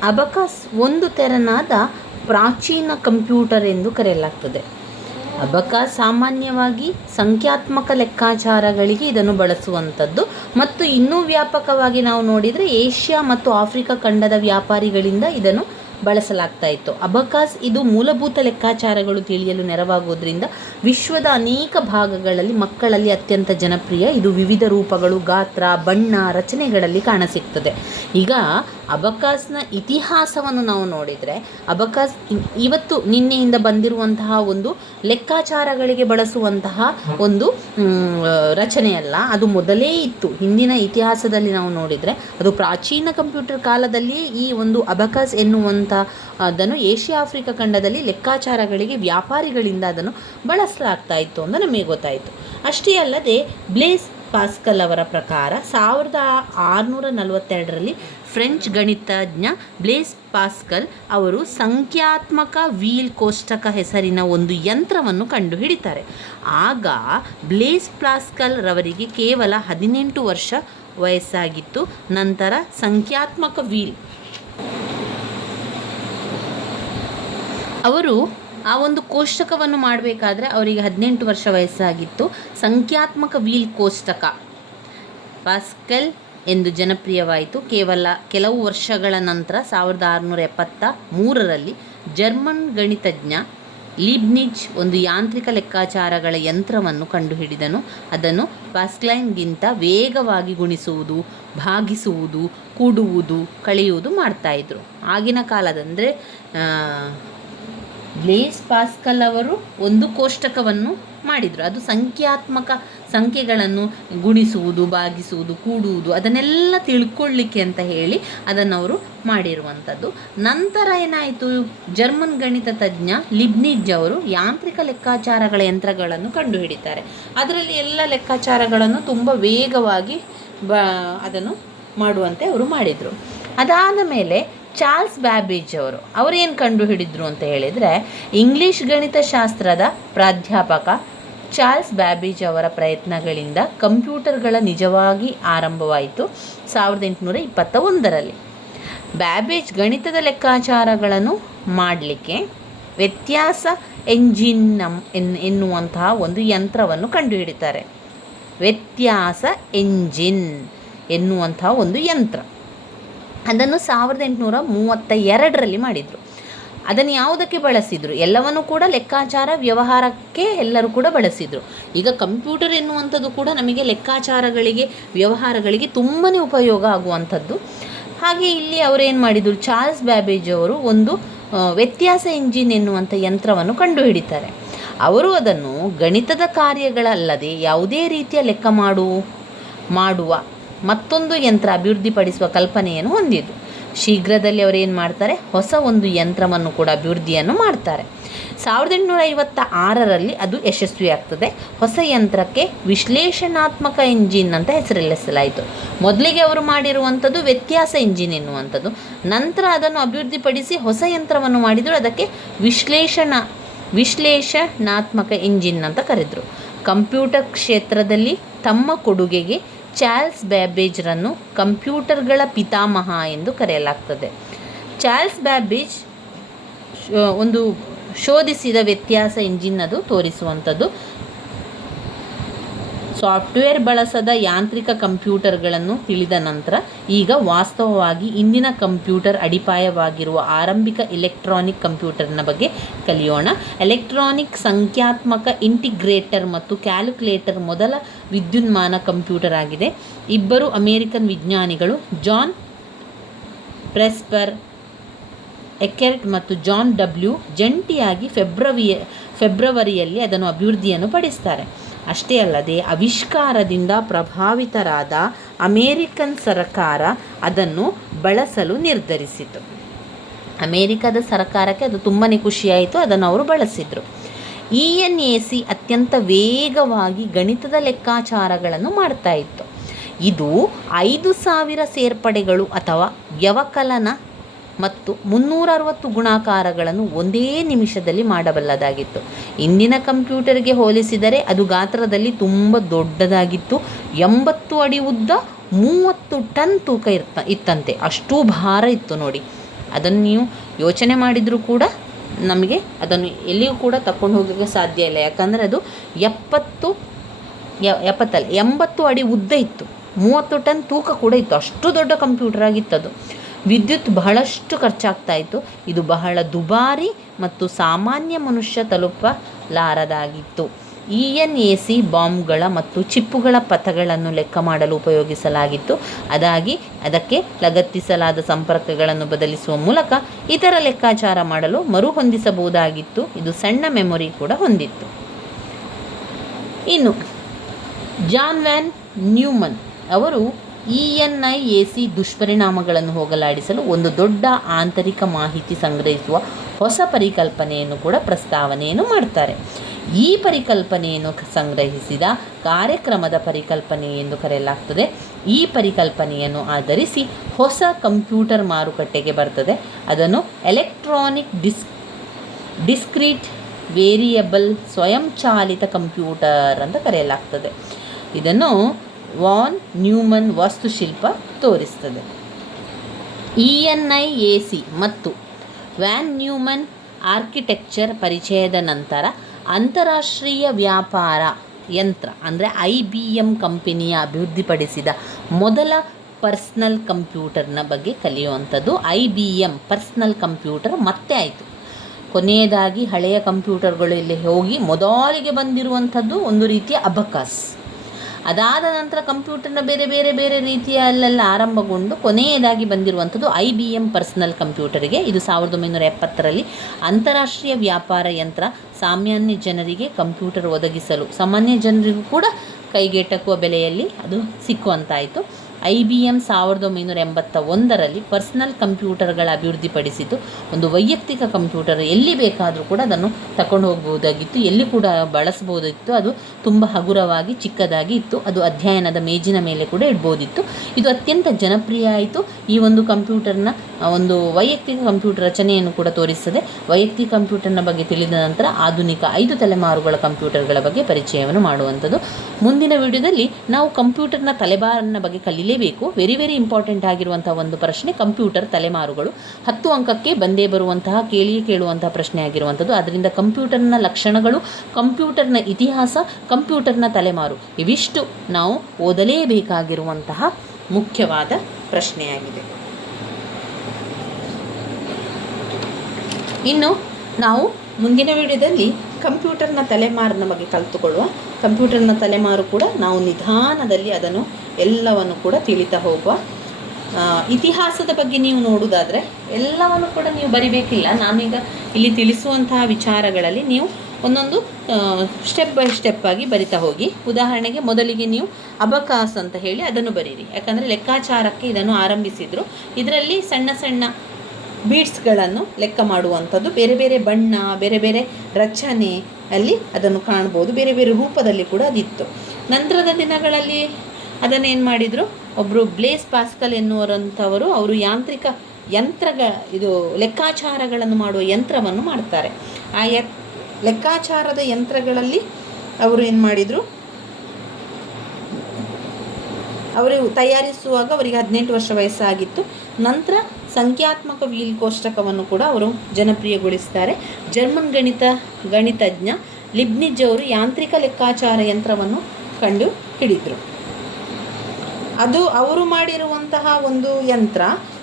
ಅಬಕಾಸ್ ಒಂದು ತೆರನಾದ ಪ್ರಾಚೀನ ಕಂಪ್ಯೂಟರ್ ಎಂದು ಕರೆಯಲಾಗ್ತದೆ. ಅಬಕಾಸ್ ಸಾಮಾನ್ಯವಾಗಿ ಸಂಖ್ಯಾತ್ಮಕ ಲೆಕ್ಕಾಚಾರಗಳಿಗೆ ಇದನ್ನು ಬಳಸುವಂಥದ್ದು ಮತ್ತು ಇನ್ನೂ ವ್ಯಾಪಕವಾಗಿ ನಾವು ನೋಡಿದರೆ ಏಷ್ಯಾ ಮತ್ತು ಆಫ್ರಿಕಾ ಖಂಡದ ವ್ಯಾಪಾರಿಗಳಿಂದ ಇದನ್ನು ಬಳಸಲಾಗ್ತಾ ಇತ್ತು. ಅಬಕಾಸ್ ಇದು ಮೂಲಭೂತ ಲೆಕ್ಕಾಚಾರಗಳು ತಿಳಿಯಲು ನೆರವಾಗುವುದರಿಂದ ವಿಶ್ವದ ಅನೇಕ ಭಾಗಗಳಲ್ಲಿ ಮಕ್ಕಳಲ್ಲಿ ಅತ್ಯಂತ ಜನಪ್ರಿಯ. ಇದು ವಿವಿಧ ರೂಪಗಳು, ಗಾತ್ರ, ಬಣ್ಣ, ರಚನೆಗಳಲ್ಲಿ ಕಾಣಸಿಗ್ತದೆ. ಈಗ ಅಬಕಾಸ್ನ ಇತಿಹಾಸವನ್ನು ನಾವು ನೋಡಿದರೆ ಅಬಕಾಸ್ ಇವತ್ತು ನಿನ್ನೆಯಿಂದ ಬಂದಿರುವಂತಹ ಒಂದು ಲೆಕ್ಕಾಚಾರಗಳಿಗೆ ಬಳಸುವಂತಹ ಒಂದು ರಚನೆಯಲ್ಲ, ಅದು ಮೊದಲೇ ಇತ್ತು. ಹಿಂದಿನ ಇತಿಹಾಸದಲ್ಲಿ ನಾವು ನೋಡಿದರೆ ಅದು ಪ್ರಾಚೀನ ಕಂಪ್ಯೂಟರ್ ಕಾಲದಲ್ಲಿಯೇ ಈ ಒಂದು ಅಬಕಾಸ್ ಎನ್ನುವಂಥ ಅದನ್ನು ಏಷ್ಯಾ ಆಫ್ರಿಕಾ ಖಂಡದಲ್ಲಿ ಲೆಕ್ಕಾಚಾರಗಳಿಗೆ ವ್ಯಾಪಾರಿಗಳಿಂದ ಅದನ್ನು ಬಳಸಲಾಗ್ತಾ ಇತ್ತು ಅಂತ ನಮಗೆ ಗೊತ್ತಾಯಿತು. ಅಷ್ಟೇ ಅಲ್ಲದೆ ಬ್ಲೇಸ್ ಪಾಸ್ಕಲ್ ಅವರ ಪ್ರಕಾರ 1642ರಲ್ಲಿ ಫ್ರೆಂಚ್ ಗಣಿತಜ್ಞ ಬ್ಲೇಸ್ ಪಾಸ್ಕಲ್ ಅವರು ಸಂಖ್ಯಾತ್ಮಕ ವೀಲ್ ಕೋಷ್ಟಕ ಹೆಸರಿನ ಒಂದು ಯಂತ್ರವನ್ನು ಕಂಡುಹಿಡಿತಾರೆ. ಆಗ ಬ್ಲೇಸ್ ಪಾಸ್ಕಲ್ ರವರಿಗೆ ಕೇವಲ 18 ವರ್ಷ ವಯಸ್ಸಾಗಿತ್ತು. ನಂತರ ಸಂಖ್ಯಾತ್ಮಕ ವೀಲ್ ಅವರು ಆ ಒಂದು ಕೋಷ್ಟಕವನ್ನು ಮಾಡಬೇಕಾದ್ರೆ ಅವರಿಗೆ 18 ವರ್ಷ ವಯಸ್ಸಾಗಿತ್ತು. ಸಂಖ್ಯಾತ್ಮಕ ವೀಲ್ ಕೋಷ್ಟಕ ಪಾಸ್ಕಲ್ ಎಂದು ಜನಪ್ರಿಯವಾಯಿತು. ಕೆಲವು ವರ್ಷಗಳ ನಂತರ 1673ರಲ್ಲಿ ಜರ್ಮನ್ ಗಣಿತಜ್ಞ ಲೀಬ್ನಿಜ್ ಒಂದು ಯಾಂತ್ರಿಕ ಲೆಕ್ಕಾಚಾರಗಳ ಯಂತ್ರವನ್ನು ಕಂಡುಹಿಡಿದನು. ಅದನ್ನು ಪಾಸ್ಕಲ್ಗಿಂತ ವೇಗವಾಗಿ ಗುಣಿಸುವುದು, ಭಾಗಿಸುವುದು, ಕೂಡುವುದು, ಕಳೆಯುವುದು ಮಾಡ್ತಾಯಿದ್ರು. ಆಗಿನ ಕಾಲದಂದರೆ ಬ್ಲೇಸ್ ಪಾಸ್ಕಲ್ ಅವರು ಒಂದು ಕೋಷ್ಟಕವನ್ನು ಮಾಡಿದರು. ಅದು ಸಂಖ್ಯಾತ್ಮಕ ಸಂಖ್ಯೆಗಳನ್ನು ಗುಣಿಸುವುದು, ಭಾಗಿಸುವುದು, ಕೂಡುವುದು ಅದನ್ನೆಲ್ಲ ತಿಳ್ಕೊಳ್ಳಿಕ್ಕೆ ಅಂತ ಹೇಳಿ ಅದನ್ನು ಅವರು ಮಾಡಿರುವಂಥದ್ದು. ನಂತರ ಏನಾಯಿತು, ಜರ್ಮನ್ ಗಣಿತ ತಜ್ಞ ಲಿಬ್ನಿಜ್ ಅವರು ಯಾಂತ್ರಿಕ ಲೆಕ್ಕಾಚಾರಗಳ ಯಂತ್ರಗಳನ್ನು ಕಂಡುಹಿಡಿತಾರೆ. ಅದರಲ್ಲಿ ಎಲ್ಲ ಲೆಕ್ಕಾಚಾರಗಳನ್ನು ತುಂಬ ವೇಗವಾಗಿ ಅದನ್ನು ಮಾಡುವಂತೆ ಅವರು ಮಾಡಿದರು. ಅದಾದ ಮೇಲೆ ಚಾರ್ಲ್ಸ್ ಬ್ಯಾಬೇಜ್ ಅವರೇನು ಕಂಡುಹಿಡಿದ್ರು ಅಂತ ಹೇಳಿದರೆ, ಇಂಗ್ಲೀಷ್ ಗಣಿತಶಾಸ್ತ್ರದ ಪ್ರಾಧ್ಯಾಪಕ ಚಾರ್ಲ್ಸ್ ಬ್ಯಾಬೇಜ್ ಅವರ ಪ್ರಯತ್ನಗಳಿಂದ ಕಂಪ್ಯೂಟರ್ಗಳ ನಿಜವಾಗಿ ಆರಂಭವಾಯಿತು 1821ರಲ್ಲಿ. ಬ್ಯಾಬೇಜ್ ಗಣಿತದ ಲೆಕ್ಕಾಚಾರಗಳನ್ನು ಮಾಡಲಿಕ್ಕೆ ವ್ಯತ್ಯಾಸ ಎಂಜಿನ್ ಎನ್ನುವಂತಹ ಒಂದು ಯಂತ್ರವನ್ನು ಕಂಡುಹಿಡಿತಾರೆ. ವ್ಯತ್ಯಾಸ ಎಂಜಿನ್ ಎನ್ನುವಂತಹ ಒಂದು ಯಂತ್ರ ಅದನ್ನು 1832ರಲ್ಲಿ ಮಾಡಿದರು. ಅದನ್ನು ಯಾವುದಕ್ಕೆ ಬಳಸಿದರು? ಎಲ್ಲವನ್ನೂ ಕೂಡ ಲೆಕ್ಕಾಚಾರ ವ್ಯವಹಾರಕ್ಕೆ ಎಲ್ಲರೂ ಕೂಡ ಬಳಸಿದರು. ಈಗ ಕಂಪ್ಯೂಟರ್ ಎನ್ನುವಂಥದ್ದು ಕೂಡ ನಮಗೆ ಲೆಕ್ಕಾಚಾರಗಳಿಗೆ ವ್ಯವಹಾರಗಳಿಗೆ ತುಂಬಾ ಉಪಯೋಗ ಆಗುವಂಥದ್ದು. ಹಾಗೆ ಇಲ್ಲಿ ಅವರೇನು ಮಾಡಿದರು, ಚಾರ್ಲ್ಸ್ ಬ್ಯಾಬೇಜ್ ಅವರು ಒಂದು ವ್ಯತ್ಯಾಸ ಎಂಜಿನ್ ಎನ್ನುವಂಥ ಯಂತ್ರವನ್ನು ಕಂಡುಹಿಡಿತಾರೆ. ಅವರು ಅದನ್ನು ಗಣಿತದ ಕಾರ್ಯಗಳಲ್ಲದೆ ಯಾವುದೇ ರೀತಿಯ ಲೆಕ್ಕ ಮಾಡುವ ಮತ್ತೊಂದು ಯಂತ್ರ ಅಭಿವೃದ್ಧಿಪಡಿಸುವ ಕಲ್ಪನೆಯನ್ನು ಹೊಂದಿದ್ದು. ಶೀಘ್ರದಲ್ಲಿ ಅವರೇನು ಮಾಡ್ತಾರೆ, ಹೊಸ ಒಂದು ಯಂತ್ರವನ್ನು ಕೂಡ ಅಭಿವೃದ್ಧಿಯನ್ನು ಮಾಡ್ತಾರೆ. 1856ರಲ್ಲಿ ಅದು ಯಶಸ್ವಿಯಾಗ್ತದೆ. ಹೊಸ ಯಂತ್ರಕ್ಕೆ ವಿಶ್ಲೇಷಣಾತ್ಮಕ ಎಂಜಿನ್ ಅಂತ ಹೆಸರಿಸಲಾಯಿತು. ಮೊದಲಿಗೆ ಅವರು ಮಾಡಿರುವಂಥದ್ದು ವ್ಯತ್ಯಾಸ ಎಂಜಿನ್ ಎನ್ನುವಂಥದ್ದು. ನಂತರ ಅದನ್ನು ಅಭಿವೃದ್ಧಿಪಡಿಸಿ ಹೊಸ ಯಂತ್ರವನ್ನು ಮಾಡಿದರು. ಅದಕ್ಕೆ ವಿಶ್ಲೇಷಣಾತ್ಮಕ ಎಂಜಿನ್ ಅಂತ ಕರೆದರು. ಕಂಪ್ಯೂಟರ್ ಕ್ಷೇತ್ರದಲ್ಲಿ ತಮ್ಮ ಕೊಡುಗೆಗೆ ಚಾರ್ಲ್ಸ್ ಬ್ಯಾಬೇಜ್ರನ್ನು ಕಂಪ್ಯೂಟರ್ಗಳ ಪಿತಾಮಹ ಎಂದು ಕರೆಯಲಾಗ್ತದೆ. ಚಾರ್ಲ್ಸ್ ಬ್ಯಾಬೇಜ್ ಒಂದು ಶೋಧಿಸಿದ ವ್ಯತ್ಯಾಸ ಎಂಜಿನ್ ಅದು ತೋರಿಸುವಂಥದ್ದು. ಸಾಫ್ಟ್ವೇರ್ ಬಳಸದ ಯಾಂತ್ರಿಕ ಕಂಪ್ಯೂಟರ್ಗಳನ್ನು ತಿಳಿದ ನಂತರ ಈಗ ವಾಸ್ತವವಾಗಿ ಇಂದಿನ ಕಂಪ್ಯೂಟರ್ ಅಡಿಪಾಯವಾಗಿರುವ ಆರಂಭಿಕ ಇಲೆಕ್ಟ್ರಾನಿಕ್ ಕಂಪ್ಯೂಟರ್ನ ಬಗ್ಗೆ ಕಲಿಯೋಣ. ಎಲೆಕ್ಟ್ರಾನಿಕ್ ಸಂಖ್ಯಾತ್ಮಕ ಇಂಟಿಗ್ರೇಟರ್ ಮತ್ತು ಕ್ಯಾಲ್ಕುಲೇಟರ್ ಮೊದಲ ವಿದ್ಯುನ್ಮಾನ ಕಂಪ್ಯೂಟರ್ ಆಗಿದೆ. ಇಬ್ಬರು ಅಮೇರಿಕನ್ ವಿಜ್ಞಾನಿಗಳು ಜಾನ್ ಪ್ರೆಸ್ಪರ್ ಎಕೆರ್ಟ್ ಮತ್ತು ಜಾನ್ ಡಬ್ಲ್ಯೂ ಜಂಟಿಯಾಗಿ ಫೆಬ್ರವರಿಯಲ್ಲಿ ಅದನ್ನು ಅಭಿವೃದ್ಧಿಯನ್ನು ಪಡಿಸ್ತಾರೆ. ಅಷ್ಟೇ ಅಲ್ಲದೆ ಆವಿಷ್ಕಾರದಿಂದ ಪ್ರಭಾವಿತರಾದ ಅಮೇರಿಕನ್ ಸರ್ಕಾರ ಅದನ್ನು ಬಳಸಲು ನಿರ್ಧರಿಸಿತು. ಅಮೇರಿಕದ ಸರ್ಕಾರಕ್ಕೆ ಅದು ತುಂಬಾ ಖುಷಿಯಾಯಿತು, ಅದನ್ನು ಅವರು ಬಳಸಿದರು. ENAC ಅತ್ಯಂತ ವೇಗವಾಗಿ ಗಣಿತದ ಲೆಕ್ಕಾಚಾರಗಳನ್ನು ಮಾಡ್ತಾ ಇತ್ತು. ಇದು 5000 ಸೇರ್ಪಡೆಗಳು ಅಥವಾ ವ್ಯವಕಲನ ಮತ್ತು 360 ಗುಣಾಕಾರಗಳನ್ನು ಒಂದೇ ನಿಮಿಷದಲ್ಲಿ ಮಾಡಬಲ್ಲದಾಗಿತ್ತು. ಇಂದಿನ ಕಂಪ್ಯೂಟರ್ಗೆ ಹೋಲಿಸಿದರೆ ಅದು ಗಾತ್ರದಲ್ಲಿ ತುಂಬ ದೊಡ್ಡದಾಗಿತ್ತು. 80 ಅಡಿ ಉದ್ದ, 30 ಟನ್ ತೂಕ ಇತ್ತಂತೆ. ಅಷ್ಟೂ ಭಾರ ಇತ್ತು ನೋಡಿ. ಅದನ್ನು ನೀವು ಯೋಚನೆ ಮಾಡಿದರೂ ಕೂಡ ನಮಗೆ ಅದನ್ನು ಎಲ್ಲಿಯೂ ಕೂಡ ತಗೊಂಡು ಹೋಗೋಕ್ಕೆ ಸಾಧ್ಯ ಇಲ್ಲ. ಯಾಕಂದರೆ ಅದು 80 ಅಡಿ ಉದ್ದ ಇತ್ತು, 30 ಟನ್ ತೂಕ ಕೂಡ ಇತ್ತು. ಅಷ್ಟು ದೊಡ್ಡ ಕಂಪ್ಯೂಟರ್ ಆಗಿತ್ತದು. ವಿದ್ಯುತ್ ಬಹಳಷ್ಟು ಖರ್ಚಾಗ್ತಾಯಿತ್ತು. ಇದು ಬಹಳ ದುಬಾರಿ ಮತ್ತು ಸಾಮಾನ್ಯ ಮನುಷ್ಯ ತಲುಪಲಾರದಾಗಿತ್ತು. ENAC ಬಾಂಬ್ಗಳ ಮತ್ತು ಚಿಪ್ಪುಗಳ ಪಥಗಳನ್ನು ಲೆಕ್ಕ ಮಾಡಲು ಉಪಯೋಗಿಸಲಾಗಿತ್ತು. ಅದಕ್ಕೆ ಲಗತ್ತಿಸಲಾದ ಸಂಪರ್ಕಗಳನ್ನು ಬದಲಿಸುವ ಮೂಲಕ ಇತರ ಲೆಕ್ಕಾಚಾರ ಮಾಡಲು ಮರುಹೊಂದಿಸಬಹುದಾಗಿತ್ತು. ಇದು ಸಣ್ಣ ಮೆಮೊರಿ ಕೂಡ ಹೊಂದಿತ್ತು. ಇನ್ನು ಜಾನ್ ವ್ಯಾನ್ ನ್ಯೂಮನ್ ಅವರು ENIAC ದುಷ್ಪರಿಣಾಮಗಳನ್ನು ಹೋಗಲಾಡಿಸಲು ಒಂದು ದೊಡ್ಡ ಆಂತರಿಕ ಮಾಹಿತಿ ಸಂಗ್ರಹಿಸುವ ಹೊಸ ಪರಿಕಲ್ಪನೆಯನ್ನು ಕೂಡ ಪ್ರಸ್ತಾವನೆಯನ್ನು ಮಾಡ್ತಾರೆ. ಈ ಪರಿಕಲ್ಪನೆಯನ್ನು ಸಂಗ್ರಹಿಸಿದ ಕಾರ್ಯಕ್ರಮದ ಪರಿಕಲ್ಪನೆ ಎಂದು ಕರೆಯಲಾಗ್ತದೆ. ಈ ಪರಿಕಲ್ಪನೆಯನ್ನು ಆಧರಿಸಿ ಹೊಸ ಕಂಪ್ಯೂಟರ್ ಮಾರುಕಟ್ಟೆಗೆ ಬರ್ತದೆ. ಅದನ್ನು ಎಲೆಕ್ಟ್ರಾನಿಕ್ ಡಿಸ್ಕ್ರೀಟ್ ವೇರಿಯಬಲ್ ಸ್ವಯಂಚಾಲಿತ ಕಂಪ್ಯೂಟರ್ ಅಂತ ಕರೆಯಲಾಗ್ತದೆ. ಇದನ್ನು ವಾನ್ ನ್ಯೂಮನ್ ವಾಸ್ತುಶಿಲ್ಪ ತೋರಿಸ್ತದೆ. ENIAC ಮತ್ತು ವ್ಯಾನ್ ನ್ಯೂಮನ್ ಆರ್ಕಿಟೆಕ್ಚರ್ ಪರಿಚಯದ ನಂತರ ಅಂತಾರಾಷ್ಟ್ರೀಯ ವ್ಯಾಪಾರ ಯಂತ್ರ ಅಂದರೆ IBM ಕಂಪನಿಯ ಅಭಿವೃದ್ಧಿಪಡಿಸಿದ ಮೊದಲ ಪರ್ಸ್ನಲ್ ಕಂಪ್ಯೂಟರ್ನ ಬಗ್ಗೆ ಕಲಿಯುವಂಥದ್ದು. IBM ಪರ್ಸ್ನಲ್ ಕಂಪ್ಯೂಟರ್ ಮತ್ತೆ ಆಯಿತು. ಕೊನೆಯದಾಗಿ ಹಳೆಯ ಕಂಪ್ಯೂಟರ್ಗಳು ಇಲ್ಲಿ ಹೋಗಿ ಮೊದಲಿಗೆ ಬಂದಿರುವಂಥದ್ದು ಒಂದು ರೀತಿಯ ಅಬಕಾಸ್. ಅದಾದ ನಂತರ ಕಂಪ್ಯೂಟರ್ನ ಬೇರೆ ಬೇರೆ ಬೇರೆ ರೀತಿಯಲ್ಲೆಲ್ಲ ಆರಂಭಗೊಂಡು ಕೊನೆಯದಾಗಿ ಬಂದಿರುವಂಥದ್ದು IBM ಪರ್ಸನಲ್ ಕಂಪ್ಯೂಟರಿಗೆ. ಇದು 1970ರಲ್ಲಿ ಅಂತಾರಾಷ್ಟ್ರೀಯ ವ್ಯಾಪಾರ ಯಂತ್ರ ಸಾಮಾನ್ಯ ಜನರಿಗೆ ಕಂಪ್ಯೂಟರ್ ಒದಗಿಸಲು, ಸಾಮಾನ್ಯ ಜನರಿಗೂ ಕೂಡ ಕೈಗೆಟಕುವ ಬೆಲೆಯಲ್ಲಿ ಅದು ಸಿಕ್ಕುವಂತಾಯಿತು. IBM 1981ರಲ್ಲಿ personal ಕಂಪ್ಯೂಟರ್ಗಳ ಅಭಿವೃದ್ಧಿಪಡಿಸಿತು. ಒಂದು ವೈಯಕ್ತಿಕ ಕಂಪ್ಯೂಟರ್ ಎಲ್ಲಿ ಬೇಕಾದರೂ ಕೂಡ ಅದನ್ನು ತಗೊಂಡು ಹೋಗ್ಬೋದಾಗಿತ್ತು, ಎಲ್ಲಿ ಕೂಡ ಬಳಸ್ಬೋದಿತ್ತು. ಅದು ತುಂಬ ಹಗುರವಾಗಿ ಚಿಕ್ಕದಾಗಿ ಇತ್ತು. ಅದು ಅಧ್ಯಯನದ ಮೇಜಿನ ಮೇಲೆ ಕೂಡ ಇಡ್ಬೋದಿತ್ತು. ಇದು ಅತ್ಯಂತ ಜನಪ್ರಿಯ ಆಯಿತು. ಈ ಒಂದು ಕಂಪ್ಯೂಟರ್ನ ಒಂದು ವೈಯಕ್ತಿಕ ಕಂಪ್ಯೂಟರ್ ರಚನೆಯನ್ನು ಕೂಡ ತೋರಿಸ್ತದೆ. ವೈಯಕ್ತಿಕ ಕಂಪ್ಯೂಟರ್ನ ಬಗ್ಗೆ ತಿಳಿದ ನಂತರ ಆಧುನಿಕ 5 ತಲೆಮಾರುಗಳ ಕಂಪ್ಯೂಟರ್ಗಳ ಬಗ್ಗೆ ಪರಿಚಯವನ್ನು ಮಾಡುವಂಥದ್ದು. ಮುಂದಿನ ವಿಡಿಯೋದಲ್ಲಿ ನಾವು ಕಂಪ್ಯೂಟರ್ನ ತಲೆಮಾರಿನ ಬಗ್ಗೆ ಕಲಿಯಲೇಬೇಕು. ವೆರಿ ವೆರಿ ಇಂಪಾರ್ಟೆಂಟ್ ಆಗಿರುವಂತಹ ಒಂದು ಪ್ರಶ್ನೆ ಕಂಪ್ಯೂಟರ್ ತಲೆಮಾರುಗಳು. 10 ಅಂಕಕ್ಕೆ ಬಂದೇ ಬರುವಂತಹ ಕೇಳುವಂತಹ ಪ್ರಶ್ನೆ ಆಗಿರುವಂಥದ್ದು. ಅದರಿಂದ ಕಂಪ್ಯೂಟರ್ನ ಲಕ್ಷಣಗಳು, ಕಂಪ್ಯೂಟರ್ನ ಇತಿಹಾಸ, ಕಂಪ್ಯೂಟರ್ನ ತಲೆಮಾರು ಇವಿಷ್ಟು ನಾವು ಓದಲೇಬೇಕಾಗಿರುವಂತಹ ಮುಖ್ಯವಾದ ಪ್ರಶ್ನೆಯಾಗಿದೆ. ಇನ್ನು ನಾವು ಮುಂದಿನ ವಿಡಿಯೋದಲ್ಲಿ ಕಂಪ್ಯೂಟರ್ನ ತಲೆಮಾರಿನ ಬಗ್ಗೆ ಕಲಿತುಕೊಳ್ಳುವ. ಕಂಪ್ಯೂಟರ್ನ ತಲೆಮಾರು ಕೂಡ ನಾವು ನಿಧಾನದಲ್ಲಿ ಅದನ್ನು ಎಲ್ಲವನ್ನು ಕೂಡ ತಿಳಿತಾ ಹೋಗುವ. ಇತಿಹಾಸದ ಬಗ್ಗೆ ನೀವು ನೋಡುವುದಾದರೆ ಎಲ್ಲವನ್ನು ಕೂಡ ನೀವು ಬರಿಬೇಕಿಲ್ಲ. ನಾನೀಗ ಇಲ್ಲಿ ತಿಳಿಸುವಂತಹ ವಿಚಾರಗಳಲ್ಲಿ ನೀವು ಒಂದೊಂದು ಸ್ಟೆಪ್ ಬೈ ಸ್ಟೆಪ್ ಆಗಿ ಬರಿತಾ ಹೋಗಿ. ಉದಾಹರಣೆಗೆ ಮೊದಲಿಗೆ ನೀವು ಅಬಕಾಸ್ ಅಂತ ಹೇಳಿ ಅದನ್ನು ಬರೀರಿ. ಯಾಕಂದರೆ ಲೆಕ್ಕಾಚಾರಕ್ಕೆ ಇದನ್ನು ಆರಂಭಿಸಿದರು. ಇದರಲ್ಲಿ ಸಣ್ಣ ಸಣ್ಣ ಬೀಡ್ಸ್ಗಳನ್ನು ಲೆಕ್ಕ ಮಾಡುವಂಥದ್ದು, ಬೇರೆ ಬೇರೆ ಬಣ್ಣ, ಬೇರೆ ಬೇರೆ ರಚನೆ ಅಲ್ಲಿ ಅದನ್ನು ಕಾಣ್ಬೋದು. ಬೇರೆ ಬೇರೆ ರೂಪದಲ್ಲಿ ಕೂಡ ಅದಿತ್ತು. ನಂತರದ ದಿನಗಳಲ್ಲಿ ಅದನ್ನೇನು ಮಾಡಿದರು, ಒಬ್ಬರು ಬ್ಲೇಸ್ ಪಾಸ್ಕಲ್ ಎನ್ನುವಂಥವರು ಅವರು ಲೆಕ್ಕಾಚಾರಗಳನ್ನು ಮಾಡುವ ಯಂತ್ರವನ್ನು ಮಾಡ್ತಾರೆ. ಆ ಲೆಕ್ಕಾಚಾರದ ಯಂತ್ರಗಳಲ್ಲಿ ಅವರು ಏನು ಮಾಡಿದರು, ಅವರು ತಯಾರಿಸುವಾಗ ಅವರಿಗೆ 18 ವರ್ಷ ವಯಸ್ಸಾಗಿತ್ತು. ನಂತರ ಸಂಖ್ಯಾತ್ಮಕ ವೀಲ್ ಕೋಷ್ಟಕವನ್ನು ಕೂಡ ಅವರು ಜನಪ್ರಿಯಗೊಳಿಸ್ತಾರೆ. ಜರ್ಮನ್ ಗಣಿತಜ್ಞ ಲಿಬ್ನಿಜ್ ಅವರು ಯಾಂತ್ರಿಕ ಲೆಕ್ಕಾಚಾರ ಯಂತ್ರವನ್ನು ಕಂಡು ಹಿಡಿದರು. ಅದು ಅವರು ಮಾಡಿರುವಂತಹ ಒಂದು ಯಂತ್ರ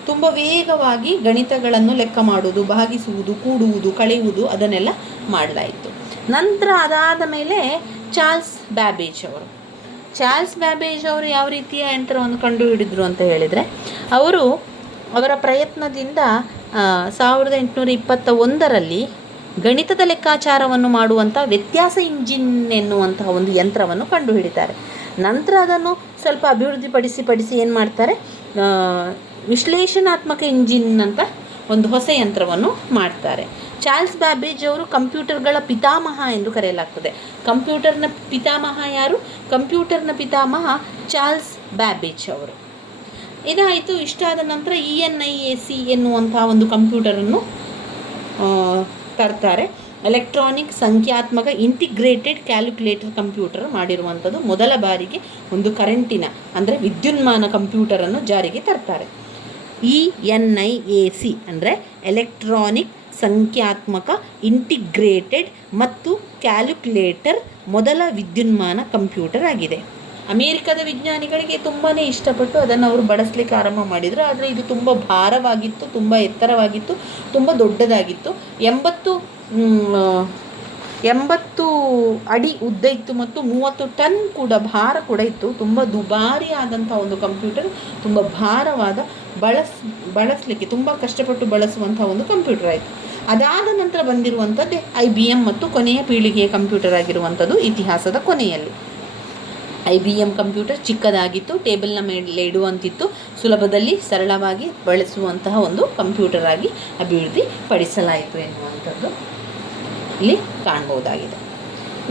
ತುಂಬ ವೇಗವಾಗಿ ಗಣಿತಗಳನ್ನು ಲೆಕ್ಕ ಮಾಡುವುದು, ಭಾಗಿಸುವುದು, ಕೂಡುವುದು, ಕಳೆಯುವುದು ಅದನ್ನೆಲ್ಲ ಮಾಡಲಾಯಿತು. ನಂತರ ಅದಾದ ಮೇಲೆ ಚಾರ್ಲ್ಸ್ ಬ್ಯಾಬೇಜ್ ಅವರು ಯಾವ ರೀತಿಯ ಯಂತ್ರವನ್ನು ಕಂಡು ಹಿಡಿದರು ಅಂತ ಹೇಳಿದರೆ, ಅವರ ಪ್ರಯತ್ನದಿಂದ 1821ರಲ್ಲಿ ಗಣಿತದ ಲೆಕ್ಕಾಚಾರವನ್ನು ಮಾಡುವಂಥ ವ್ಯತ್ಯಾಸ ಇಂಜಿನ್ ಎನ್ನುವಂತಹ ಒಂದು ಯಂತ್ರವನ್ನು ಕಂಡುಹಿಡಿತಾರೆ. ನಂತರ ಅದನ್ನು ಸ್ವಲ್ಪ ಅಭಿವೃದ್ಧಿಪಡಿಸಿ ಏನು ಮಾಡ್ತಾರೆ, ವಿಶ್ಲೇಷಣಾತ್ಮಕ ಇಂಜಿನ್ ಅಂತ ಒಂದು ಹೊಸ ಯಂತ್ರವನ್ನು ಮಾಡ್ತಾರೆ. ಚಾರ್ಲ್ಸ್ ಬ್ಯಾಬೇಜ್ ಅವರು ಕಂಪ್ಯೂಟರ್ಗಳ ಪಿತಾಮಹ ಎಂದು ಕರೆಯಲಾಗ್ತದೆ. ಕಂಪ್ಯೂಟರ್ನ ಪಿತಾಮಹ ಯಾರು? ಕಂಪ್ಯೂಟರ್ನ ಪಿತಾಮಹ ಚಾರ್ಲ್ಸ್ ಬ್ಯಾಬೇಜ್ ಅವರು. ಇದಾಯಿತು. ಇಷ್ಟಾದ ನಂತರ ENIAC ಎನ್ನುವಂತಹ ಒಂದು ಕಂಪ್ಯೂಟರನ್ನು ತರ್ತಾರೆ. ಎಲೆಕ್ಟ್ರಾನಿಕ್ ಸಂಖ್ಯಾತ್ಮಕ ಇಂಟಿಗ್ರೇಟೆಡ್ ಕ್ಯಾಲ್ಕುಲೇಟರ್ ಕಂಪ್ಯೂಟರ್ ಮಾಡಿರುವಂಥದ್ದು. ಮೊದಲ ಬಾರಿಗೆ ಒಂದು ಕರೆಂಟಿನ ಅಂದರೆ ವಿದ್ಯುನ್ಮಾನ ಕಂಪ್ಯೂಟರನ್ನು ಜಾರಿಗೆ ತರ್ತಾರೆ. ENIAC ಅಂದರೆ ಎಲೆಕ್ಟ್ರಾನಿಕ್ ಸಂಖ್ಯಾತ್ಮಕ ಇಂಟಿಗ್ರೇಟೆಡ್ ಮತ್ತು ಕ್ಯಾಲ್ಕುಲೇಟರ್ ಮೊದಲ ವಿದ್ಯುನ್ಮಾನ ಕಂಪ್ಯೂಟರ್ ಆಗಿದೆ. ಅಮೇರಿಕದ ವಿಜ್ಞಾನಿಗಳಿಗೆ ತುಂಬಾ ಇಷ್ಟಪಟ್ಟು ಅದನ್ನು ಅವರು ಬಳಸಲಿಕ್ಕೆ ಆರಂಭ ಮಾಡಿದರು. ಆದರೆ ಇದು ತುಂಬ ಭಾರವಾಗಿತ್ತು, ತುಂಬ ಎತ್ತರವಾಗಿತ್ತು, ತುಂಬ ದೊಡ್ಡದಾಗಿತ್ತು. 80 ಅಡಿ ಉದ್ದ ಇತ್ತು ಮತ್ತು 30 ಟನ್ ಕೂಡ ಭಾರ ಕೂಡ ಇತ್ತು. ತುಂಬ ದುಬಾರಿ ಆದಂಥ ಒಂದು ಕಂಪ್ಯೂಟರ್, ತುಂಬ ಭಾರವಾದ, ಬಳಸಲಿಕ್ಕೆ ತುಂಬ ಕಷ್ಟಪಟ್ಟು ಬಳಸುವಂಥ ಒಂದು ಕಂಪ್ಯೂಟರ್ ಆಯಿತು. ಅದಾದ ನಂತರ ಬಂದಿರುವಂಥದ್ದೇ IBM ಮತ್ತು ಕೊನೆಯ ಪೀಳಿಗೆಯ ಕಂಪ್ಯೂಟರ್ ಆಗಿರುವಂಥದ್ದು ಇತಿಹಾಸದ ಕೊನೆಯಲ್ಲಿ. IBM ಕಂಪ್ಯೂಟರ್ ಚಿಕ್ಕದಾಗಿತ್ತು, ಟೇಬಲ್ನ ಮೇಲೆ ಇಡುವಂತಿತ್ತು, ಸುಲಭದಲ್ಲಿ ಸರಳವಾಗಿ ಬಳಸುವಂತಹ ಒಂದು ಕಂಪ್ಯೂಟರ್ ಆಗಿ ಅಭಿವೃದ್ಧಿ ಪಡಿಸಲಾಯಿತು ಎನ್ನುವಂಥದ್ದು ಇಲ್ಲಿ ಕಾಣ್ಬೋದಾಗಿದೆ.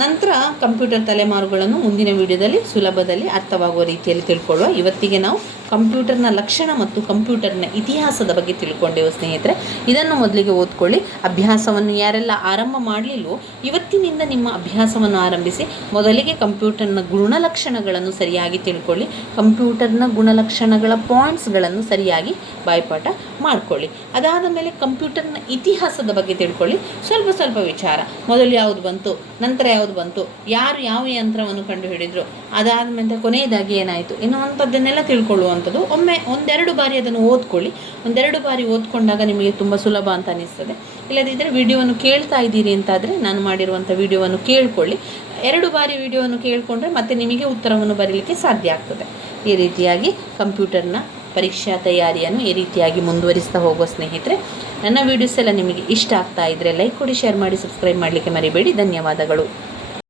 ನಂತರ ಕಂಪ್ಯೂಟರ್ ತಲೆಮಾರುಗಳನ್ನು ಮುಂದಿನ ವಿಡಿಯೋದಲ್ಲಿ ಸುಲಭದಲ್ಲಿ ಅರ್ಥವಾಗುವ ರೀತಿಯಲ್ಲಿ ತಿಳ್ಕೊಳ್ಳುವ. ಇವತ್ತಿಗೆ ನಾವು ಕಂಪ್ಯೂಟರ್ನ ಲಕ್ಷಣ ಮತ್ತು ಕಂಪ್ಯೂಟರ್ನ ಇತಿಹಾಸದ ಬಗ್ಗೆ ತಿಳ್ಕೊಂಡೆವು ಸ್ನೇಹಿತರೆ. ಇದನ್ನು ಮೊದಲಿಗೆ ಓದ್ಕೊಳ್ಳಿ. ಅಭ್ಯಾಸವನ್ನು ಯಾರೆಲ್ಲ ಆರಂಭ ಮಾಡಲಿಲ್ಲವೋ ಇವತ್ತಿನಿಂದ ನಿಮ್ಮ ಅಭ್ಯಾಸವನ್ನು ಆರಂಭಿಸಿ. ಮೊದಲಿಗೆ ಕಂಪ್ಯೂಟರ್ನ ಗುಣಲಕ್ಷಣಗಳನ್ನು ಸರಿಯಾಗಿ ತಿಳ್ಕೊಳ್ಳಿ. ಕಂಪ್ಯೂಟರ್ನ ಗುಣಲಕ್ಷಣಗಳ ಪಾಯಿಂಟ್ಸ್ಗಳನ್ನು ಸರಿಯಾಗಿ ಬಾಯ್ಪಾಠ ಮಾಡಿಕೊಳ್ಳಿ. ಅದಾದ ಮೇಲೆ ಕಂಪ್ಯೂಟರ್ನ ಇತಿಹಾಸದ ಬಗ್ಗೆ ತಿಳ್ಕೊಳ್ಳಿ. ಸ್ವಲ್ಪ ವಿಚಾರ, ಮೊದಲು ಯಾವುದು ಬಂತು, ನಂತರ ಯಾವುದು ಬಂತು, ಯಾರು ಯಾವ ಯಂತ್ರವನ್ನು ಕಂಡುಹಿಡಿದ್ರು, ಅದಾದ ಮೇಲೆ ಕೊನೆಯದಾಗಿ ಏನಾಯಿತು ಎನ್ನುವಂಥದ್ದನ್ನೆಲ್ಲ ತಿಳ್ಕೊಳ್ಳುವಂಥದ್ದು. ಒಂದೆರಡು ಬಾರಿ ಅದನ್ನು ಓದ್ಕೊಳ್ಳಿ. ಒಂದೆರಡು ಬಾರಿ ಓದ್ಕೊಂಡಾಗ ನಿಮಗೆ ತುಂಬ ಸುಲಭ ಅಂತ ಅನಿಸ್ತದೆ. ಇಲ್ಲದಿದ್ದರೆ ವಿಡಿಯೋವನ್ನು ಕೇಳ್ತಾ ಇದ್ದೀರಿ ಅಂತಾದರೆ ನಾನು ಮಾಡಿರುವಂಥ ವಿಡಿಯೋವನ್ನು ಕೇಳಿಕೊಳ್ಳಿ. 2 ಬಾರಿ ವಿಡಿಯೋವನ್ನು ಕೇಳಿಕೊಂಡ್ರೆ ಮತ್ತೆ ನಿಮಗೆ ಉತ್ತರವನ್ನು ಬರೀಲಿಕ್ಕೆ ಸಾಧ್ಯ ಆಗ್ತದೆ. ಈ ರೀತಿಯಾಗಿ ಕಂಪ್ಯೂಟರ್ನ ಪರೀಕ್ಷಾ ತಯಾರಿಯನ್ನು ಈ ರೀತಿಯಾಗಿ ಮುಂದುವರಿಸ್ತಾ ಹೋಗುವ ಸ್ನೇಹಿತರೆ. ನನ್ನ ವೀಡಿಯೋಸ್ ಎಲ್ಲ ನಿಮಗೆ ಇಷ್ಟ ಆಗ್ತಾ ಇದ್ದರೆ ಲೈಕ್ ಕೊಡಿ, ಶೇರ್ ಮಾಡಿ, ಸಬ್ಸ್ಕ್ರೈಬ್ ಮಾಡಲಿಕ್ಕೆ ಮರಿಬೇಡಿ. ಧನ್ಯವಾದಗಳು.